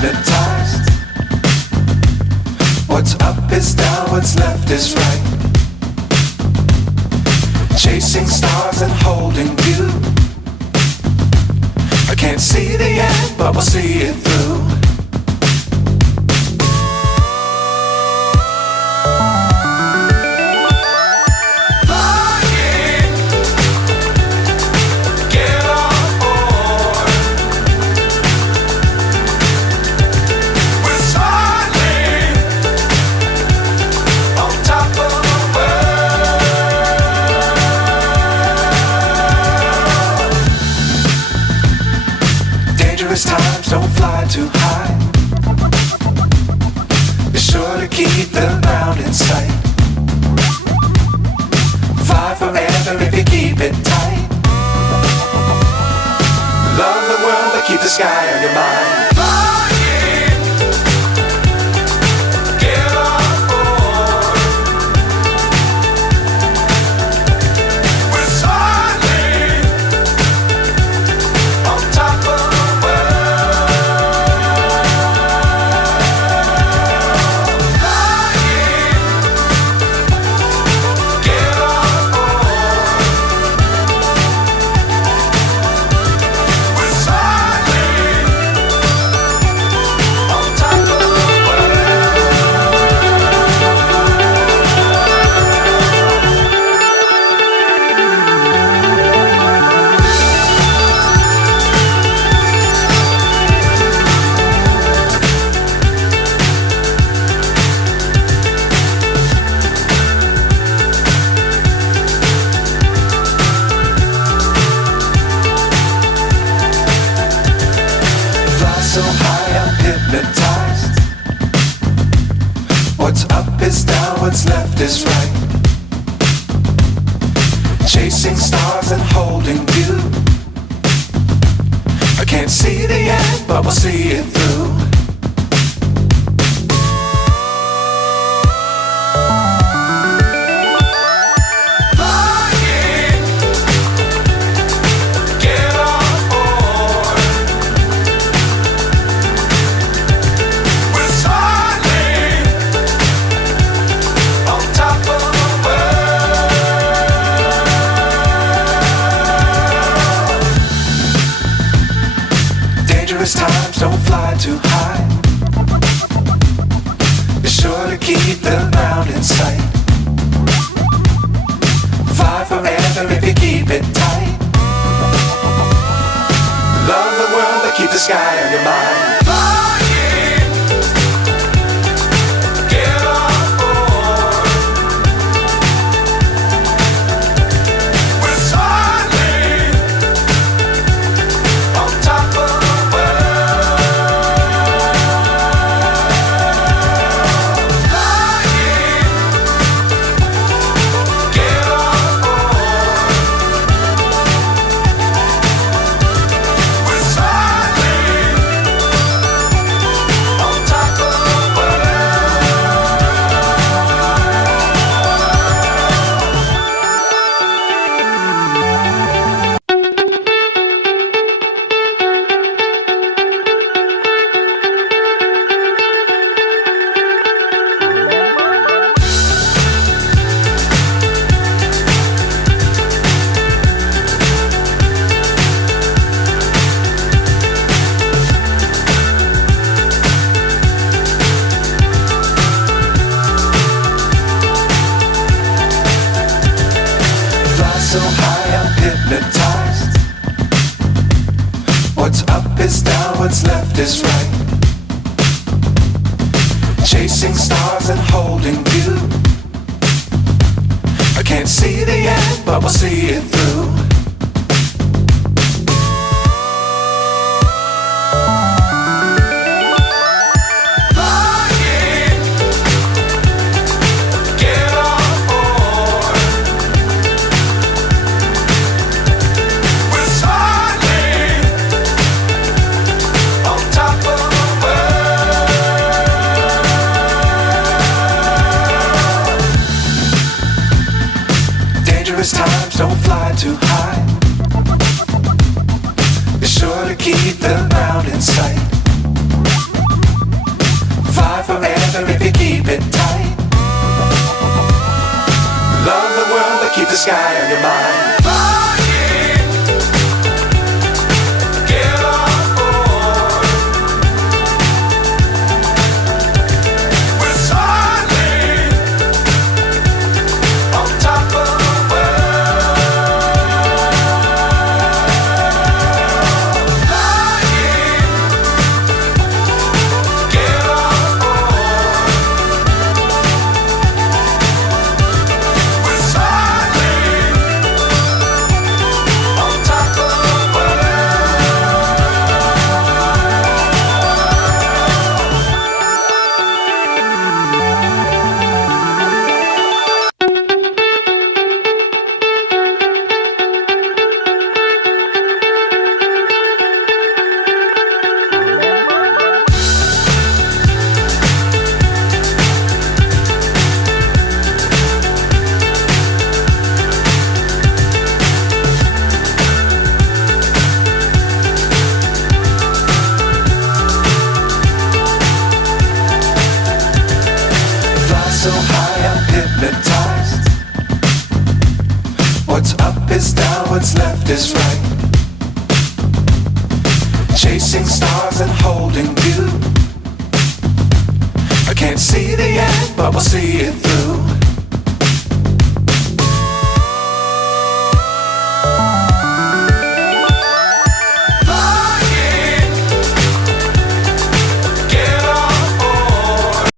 hypnotized. What's up is down, what's left is right. Chasing stars and holding you. I can't see the end, but we'll see it through. Times don't fly too high. Be sure to keep the ground in sight. Fly forever if you keep it tight. Love the world but keep the sky on your mind. So high I'm hypnotized. What's up is down, what's left is right. Chasing stars and holding you. I can't see the end, but we'll see it through. Times don't fly too high. Be sure to keep the ground in sight. Fly forever if you keep it tight. Love the world but keep the sky on your mind. So high I'm hypnotized. What's up is down, what's left is right. Chasing stars and holding you. I can't see the end, but we'll see it through. Times don't fly too high. Be sure to keep the ground in sight. Fly forever if you keep it tight. Love the world but keep the sky on your mind. Flying, get on board. We're soaring on top of the world. Flying, get on board. We're soaring on top of the world. Fly so high I'm hypnotized. What's up is down, what's left is right. Chasing stars and holding you. I can't see the end, but we'll see it through.